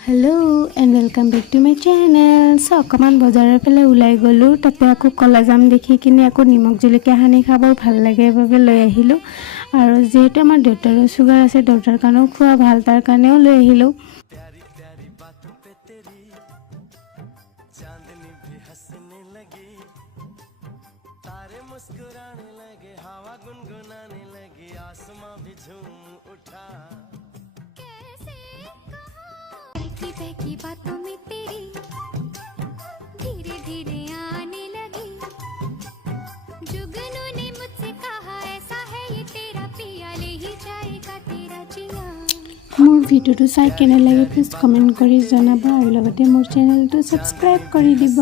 Hello and welcome back to my channel. So अकमान बजाৰৰ ফালে ওলাই গলো, তাতে আকৌ কলা জাম দেখি কিনে আকৌ নিমখ জলকীয়া সানি খাব ভাল লাগে বাবে লৈ আহিলো। আৰু যেহেতু আমাৰ দেউতাৰো সুগাৰ আছে, দেউতাৰ কাৰণেও খোৱা ভাল, তাৰ কাৰণেও লৈ আহিলো। की बातों में तेरी धीरे धीरे आने लगी। जुगनू ने मुझसे कहा ऐसा है ये तेरा पिया, ले ही जाएगा तेरा जिया। मोर वीडियो तो चाই কেনে লাগে প্লিজ কমেন্ট কৰি জনাবা আৰু লগতে মোৰ চেনেলটো সাবস্ক্ৰাইব কৰি দিব।